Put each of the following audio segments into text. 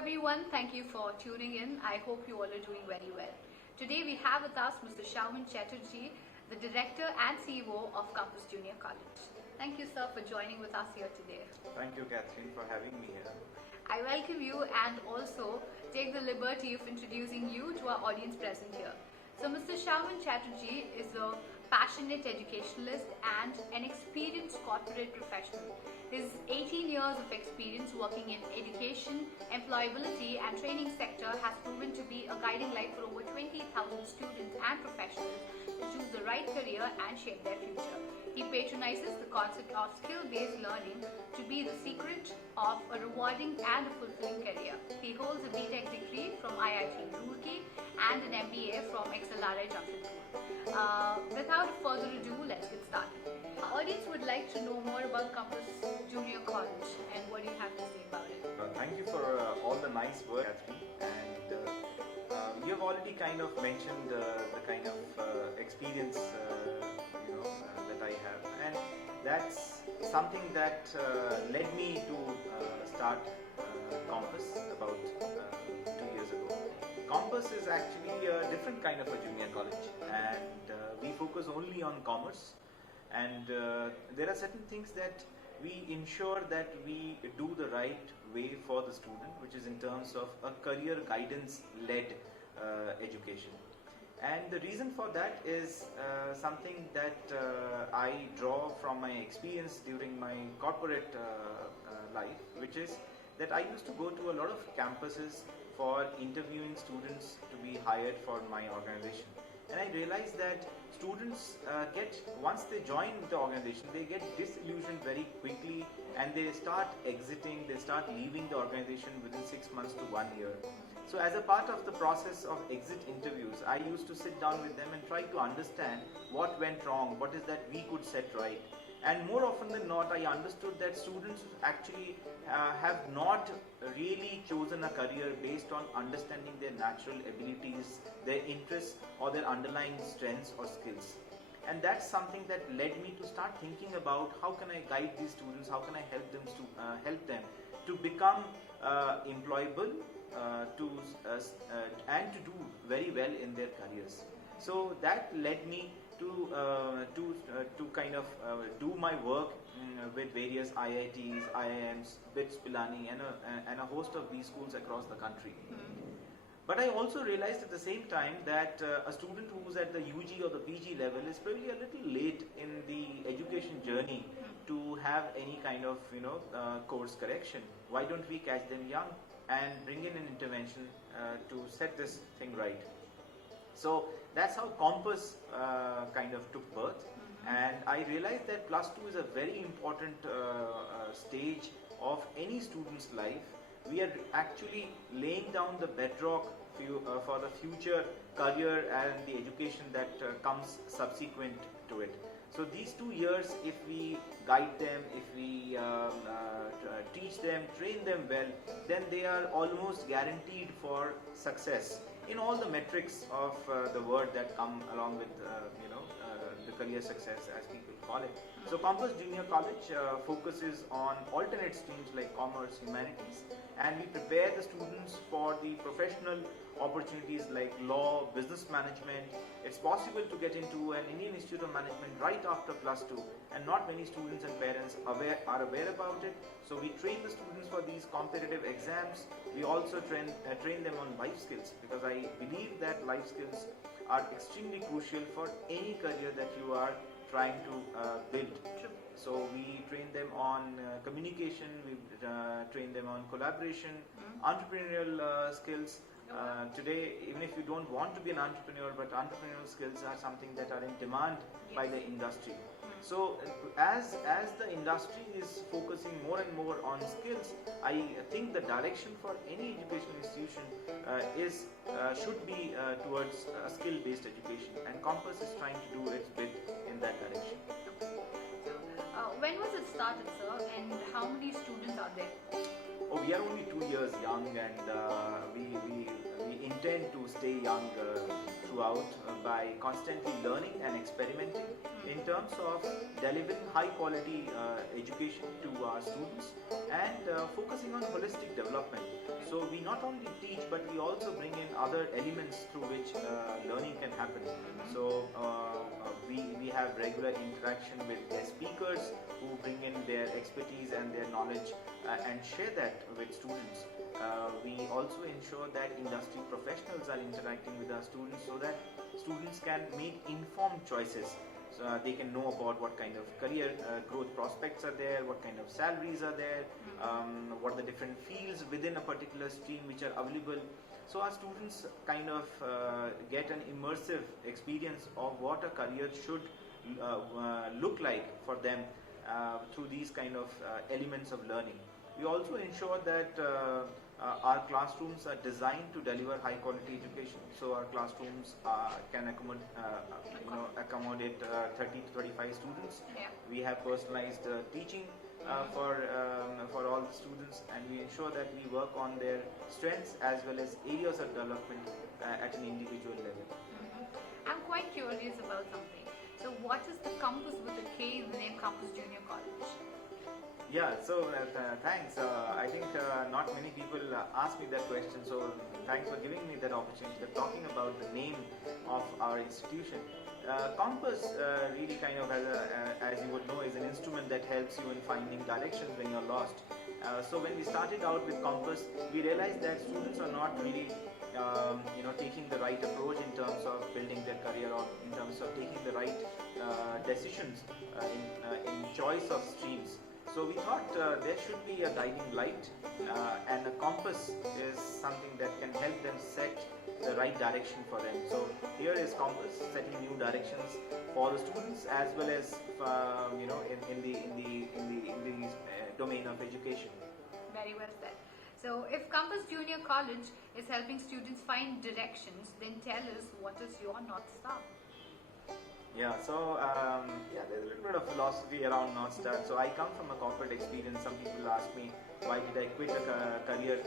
everyone, thank you for tuning in. I hope you all are doing very well. Today we have with us Mr. Shravan Chatterjee, the Director and CEO of Compass Junior College. Thank you, sir, for joining with us here today. Thank you, Catherine, for having me here. I welcome you and also take the liberty of introducing you to our audience present here. So Mr. Shravan Chatterjee is a passionate educationalist and an experienced corporate professional. His 18 years of experience working in education, employability and training sector has proven to be a guiding light for over 20,000 students and professionals to choose the right career and shape their future. He patronizes the concept of skill-based learning to be the secret of a rewarding and a fulfilling career. He holds a BTech degree from IIT Roorkee and an MBA from XLRI Jamshedpur. Without further ado, let's get started. Our audience would like to know more about Compass Junior College and what do you have to say about it? Thank you for all the nice words, Catherine. And you have already kind of mentioned the kind of experience that I have, and that's something that led me to start Compass about 2 years ago. Compass is actually a different kind of a junior college, and we focus only on commerce. And there are certain things that we ensure that we do the right way for the student, which is in terms of a career guidance led education. And the reason for that is something that I draw from my experience during my corporate life, which is that I used to go to a lot of campuses for interviewing students to be hired for my organization. And I realized that students once they join the organization, they get disillusioned very quickly and they start exiting, they start leaving the organization within 6 months to 1 year. So as a part of the process of exit interviews, I used to sit down with them and try to understand what went wrong, what is that we could set right. And more often than not, I understood that students actually have not really chosen a career based on understanding their natural abilities, their interests or their underlying strengths or skills. And that's something that led me to start thinking about how can I guide these students, how can I help them to become employable and to do very well in their careers. So that led me to kind of do my work with various IITs, IIMs, BITS, Pilani and a host of these schools across the country. But I also realized at the same time that a student who's at the UG or the PG level is probably a little late in the education journey to have any kind of course correction. Why don't we catch them young and bring in an intervention to set this thing right? So that's how Compass kind of took birth, and I realized that plus 2 is a very important stage of any student's life. We are actually laying down the bedrock for the future career and the education that comes subsequent to it. So these 2 years, if we guide them, if we teach them, train them well, then they are almost guaranteed for success in all the metrics of the word that come along with the career success, as people call it. So Compass Junior College focuses on alternate streams like commerce, humanities, and we prepare the students for the professional opportunities like law, business management. It's possible to get into an Indian Institute of Management right after plus 2, and not many students and parents are aware about it. So we train the students for these competitive exams. We also train them on life skills, because I believe that life skills are extremely crucial for any career that you are trying to build. So we train them on communication, we train them on collaboration, entrepreneurial skills. Today, even if you don't want to be an entrepreneur, but entrepreneurial skills are something that are in demand by the industry. So as the industry is focusing more and more on skills, I think the direction for any educational institution should be towards skill-based education, and Compass is trying to do its bit in that direction. When was it started, sir, and how many students are there? Oh, we are only 2 years young, and we intend to stay young throughout by constantly learning and experimenting in terms of delivering high quality education to our students and focusing on holistic development. So we not but we also bring in other elements through which learning can happen. So we have regular interaction with guest speakers who bring in their expertise and their knowledge and share that with students. We also ensure that industry professionals are interacting with our students so that students can make informed choices. So they can know about what kind of career growth prospects are there, what kind of salaries are there, what are the different fields within a particular stream which are available. So our students kind of get an immersive experience of what a career should look like for them through these kind of elements of learning. We also ensure that our classrooms are designed to deliver high quality education. So our classrooms can accommodate 30 to 35 students. Yeah. We have personalized teaching for all the students, and we ensure that we work on their strengths as well as areas of development at an individual level. I'm quite curious about something. So what is the campus with a K in the name Campus Junior College? Yeah, so thanks. I think not many people ask me that question, so thanks for giving me that opportunity of talking about the name of our institution. Compass really kind of, as you would know, is an instrument that helps you in finding directions when you're lost. So when we started out with Compass, we realized that students are not really taking the right approach in terms of building their career or in terms of taking the right decisions in choice of streams. So we thought there should be a guiding light, and a compass is something that can help them set the right direction for them. So here is compass, setting new directions for the students as well as in the domain of education. Very well said. So if Campus Junior College is helping students find directions, then tell us, what is your North Star? Yeah, so there's a little bit of philosophy around North Star. So I come from a corporate experience. Some people ask me, why did I quit a career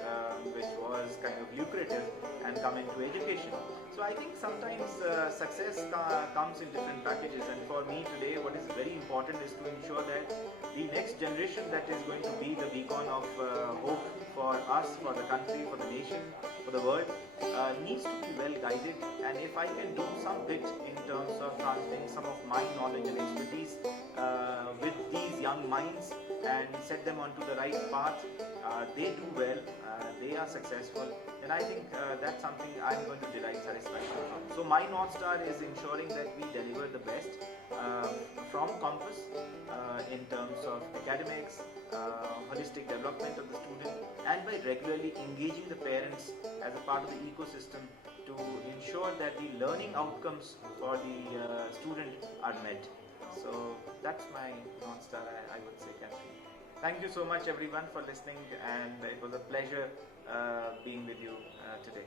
which was kind of lucrative and come into education? So I think sometimes success comes in different packages, and for me today what is very important is to ensure that the next generation that is going to be the beacon of hope for us, for the country, for the nation, for the world, needs to be well guided. And if I can do some bit in terms of transferring some of my knowledge and expertise with these young minds and set them onto the right path, they do well, they are successful, then I think that's something I'm going to derive satisfaction from. So my North Star is ensuring that we deliver the best from Compass in terms of academics, holistic development of the student, and by regularly engaging the parents as a part of the ecosystem to ensure that the learning outcomes for the student are met. So that's my North Star, I would say, Catherine. Thank you so much everyone for listening, and it was a pleasure being with you today.